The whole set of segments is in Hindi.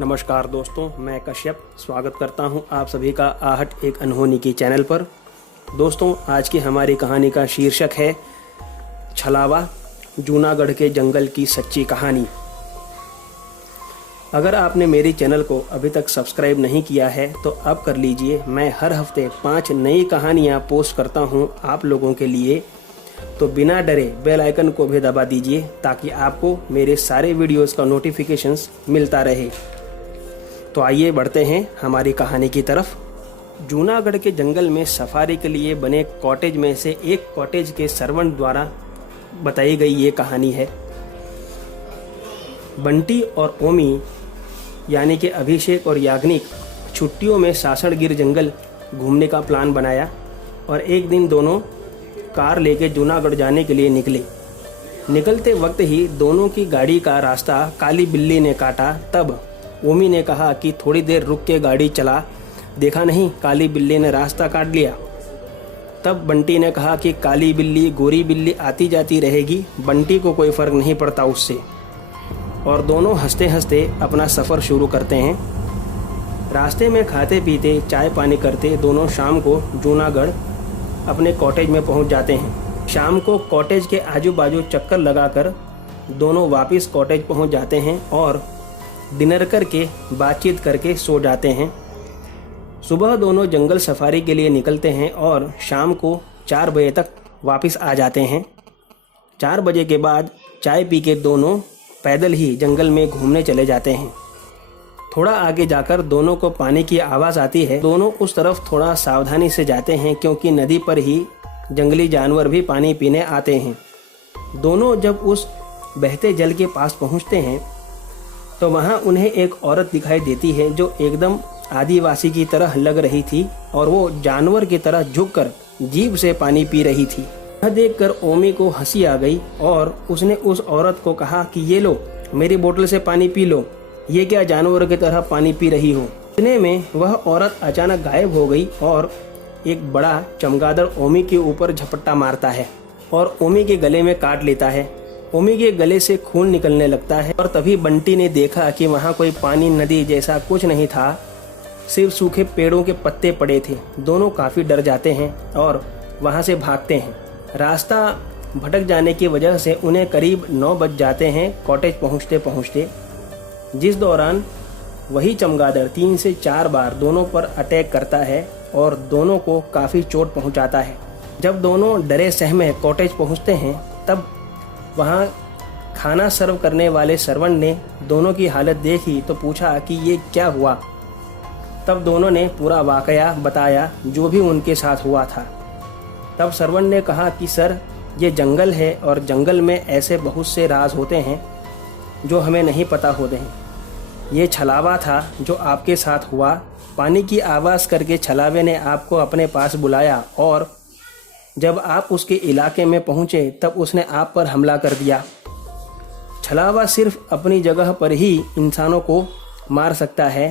नमस्कार दोस्तों, मैं कश्यप स्वागत करता हूं आप सभी का आहट एक अनहोनी की चैनल पर। दोस्तों, आज की हमारी कहानी का शीर्षक है छलावा, जूनागढ़ के जंगल की सच्ची कहानी। अगर आपने मेरी चैनल को अभी तक सब्सक्राइब नहीं किया है तो अब कर लीजिए। मैं हर हफ्ते 5 नई कहानियां पोस्ट करता हूं आप लोगों के लिए, तो बिना डरे बेल आइकन को भी दबा दीजिए ताकि आपको मेरे सारे वीडियोस का नोटिफिकेशंस मिलता रहे। तो आइए बढ़ते हैं हमारी कहानी की तरफ। जूनागढ़ के जंगल में सफारी के लिए बने कॉटेज में से एक कॉटेज के सर्वेंट द्वारा बताई गई ये कहानी है। बंटी और ओमी यानी कि अभिषेक और याग्निक छुट्टियों में सासणगिर जंगल घूमने का प्लान बनाया और एक दिन दोनों कार लेके जूनागढ़ जाने के लिए निकले। निकलते वक्त ही दोनों की गाड़ी का रास्ता काली बिल्ली ने काटा। तब ओमी ने कहा कि थोड़ी देर रुक के गाड़ी चला, देखा नहीं काली बिल्ली ने रास्ता काट लिया। तब बंटी ने कहा कि काली बिल्ली गोरी बिल्ली आती जाती रहेगी, बंटी को कोई फर्क नहीं पड़ता उससे। और दोनों हंसते हंसते अपना सफ़र शुरू करते हैं। रास्ते में खाते पीते चाय पानी करते दोनों शाम को जूनागढ़ अपने कॉटेज में पहुंच जाते हैं। शाम को कॉटेज के आजू बाजू चक्कर लगाकर दोनों वापस कॉटेज पहुंच जाते हैं और डिनर करके बातचीत करके सो जाते हैं। सुबह दोनों जंगल सफारी के लिए निकलते हैं और शाम को 4 बजे तक वापस आ जाते हैं। 4 बजे के बाद चाय पी के दोनों पैदल ही जंगल में घूमने चले जाते हैं। थोड़ा आगे जाकर दोनों को पानी की आवाज़ आती है। दोनों उस तरफ थोड़ा सावधानी से जाते हैं क्योंकि नदी पर ही जंगली जानवर भी पानी पीने आते हैं। दोनों जब उस बहते जल के पास पहुंचते हैं तो वहां उन्हें एक औरत दिखाई देती है जो एकदम आदिवासी की तरह लग रही थी और वो जानवर की तरह झुककर जीभ से पानी पी रही थी। यह देखकर ओमी को हंसी आ गई और उसने उस औरत को कहा कि ये लो, मेरी बोतल से पानी पी लो, ये क्या जानवर की तरह पानी पी रही हो। इतने में वह औरत अचानक गायब हो गई और एक बड़ा चमगादड़ ओमी के ऊपर झपट्टा मारता है और ओमी के गले में काट लेता है। ओमी के गले से खून निकलने लगता है और तभी बंटी ने देखा कि वहाँ कोई पानी नदी जैसा कुछ नहीं था, सिर्फ सूखे पेड़ों के पत्ते पड़े थे। दोनों काफ़ी डर जाते हैं और वहाँ से भागते हैं। रास्ता भटक जाने की वजह से उन्हें करीब 9 बज जाते हैं कॉटेज पहुँचते पहुँचते, जिस दौरान वही चमगादड़ 3 से 4 बार दोनों पर अटैक करता है और दोनों को काफ़ी चोट पहुँचाता है। जब दोनों डरे सहमे कॉटेज पहुँचते हैं तब वहाँ खाना सर्व करने वाले सर्वेंट ने दोनों की हालत देखी तो पूछा कि ये क्या हुआ। तब दोनों ने पूरा वाकया बताया जो भी उनके साथ हुआ था। तब सर्वेंट ने कहा कि सर, ये जंगल है और जंगल में ऐसे बहुत से राज होते हैं जो हमें नहीं पता होते हैं। ये छलावा था जो आपके साथ हुआ। पानी की आवाज़ करके छलावे ने आपको अपने पास बुलाया और जब आप उसके इलाके में पहुंचे तब उसने आप पर हमला कर दिया। छलावा सिर्फ अपनी जगह पर ही इंसानों को मार सकता है,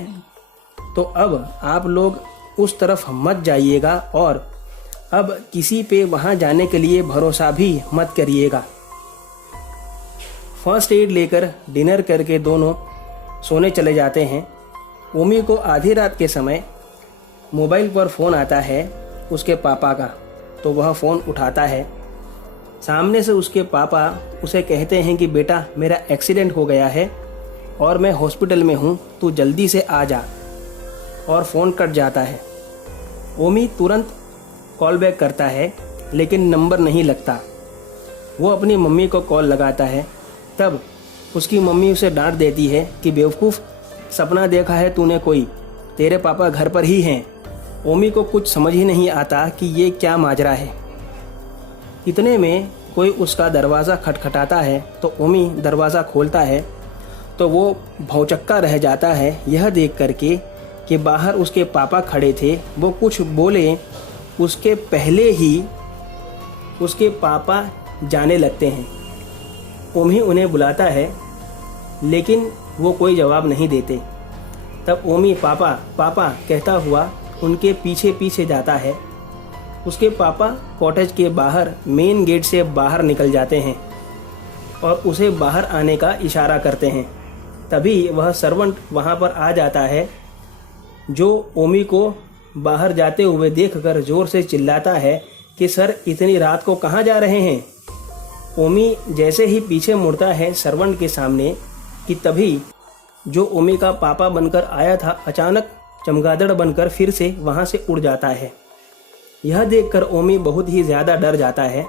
तो अब आप लोग उस तरफ मत जाइएगा और अब किसी पे वहां जाने के लिए भरोसा भी मत करिएगा। फर्स्ट एड लेकर डिनर करके दोनों सोने चले जाते हैं। ओमी को आधी रात के समय मोबाइल पर फ़ोन आता है उसके पापा का, तो वह फ़ोन उठाता है। सामने से उसके पापा उसे कहते हैं कि बेटा, मेरा एक्सीडेंट हो गया है और मैं हॉस्पिटल में हूँ, तू जल्दी से आ जा। और फ़ोन कट जाता है। ओमी तुरंत कॉल बैक करता है लेकिन नंबर नहीं लगता। वो अपनी मम्मी को कॉल लगाता है। तब उसकी मम्मी उसे डांट देती है कि बेवकूफ़, सपना देखा है तूने कोई, तेरे पापा घर पर ही हैं। ओमी को कुछ समझ ही नहीं आता कि ये क्या माजरा है। इतने में कोई उसका दरवाज़ा खटखटाता है तो ओमी दरवाज़ा खोलता है तो वो भौचक्का रह जाता है यह देख करके कि बाहर उसके पापा खड़े थे। वो कुछ बोले उसके पहले ही उसके पापा जाने लगते हैं। ओमी उन्हें बुलाता है लेकिन वो कोई जवाब नहीं देते। तब ओमी पापा पापा कहता हुआ उनके पीछे पीछे जाता है। उसके पापा कॉटेज के बाहर मेन गेट से बाहर निकल जाते हैं और उसे बाहर आने का इशारा करते हैं। तभी वह सर्वेंट वहां पर आ जाता है, जो ओमी को बाहर जाते हुए देखकर जोर से चिल्लाता है कि सर, इतनी रात को कहाँ जा रहे हैं। ओमी जैसे ही पीछे मुड़ता है सर्वेंट के सामने कि तभी जो ओमी का पापा बनकर आया था अचानक चमगादड़ बनकर फिर से वहां से उड़ जाता है। यह देखकर ओमी बहुत ही ज़्यादा डर जाता है।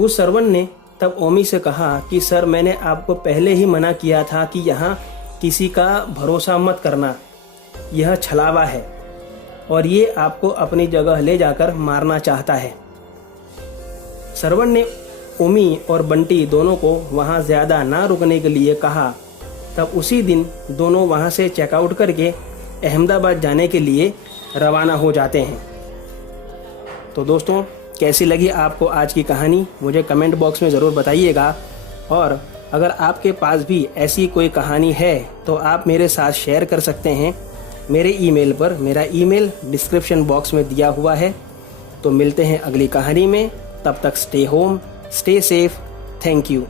उस सर्वेंट ने तब ओमी से कहा कि सर, मैंने आपको पहले ही मना किया था कि यहाँ किसी का भरोसा मत करना, यह छलावा है और ये आपको अपनी जगह ले जाकर मारना चाहता है। सर्वेंट ने ओमी और बंटी दोनों को वहाँ ज़्यादा ना रुकने के लिए कहा। तब उसी दिन दोनों वहाँ से चेकआउट करके अहमदाबाद जाने के लिए रवाना हो जाते हैं। तो दोस्तों, कैसी लगी आपको आज की कहानी, मुझे कमेंट बॉक्स में ज़रूर बताइएगा। और अगर आपके पास भी ऐसी कोई कहानी है तो आप मेरे साथ शेयर कर सकते हैं मेरे ईमेल पर। मेरा ईमेल डिस्क्रिप्शन बॉक्स में दिया हुआ है। तो मिलते हैं अगली कहानी में, तब तक stay home, stay safe. Thank you.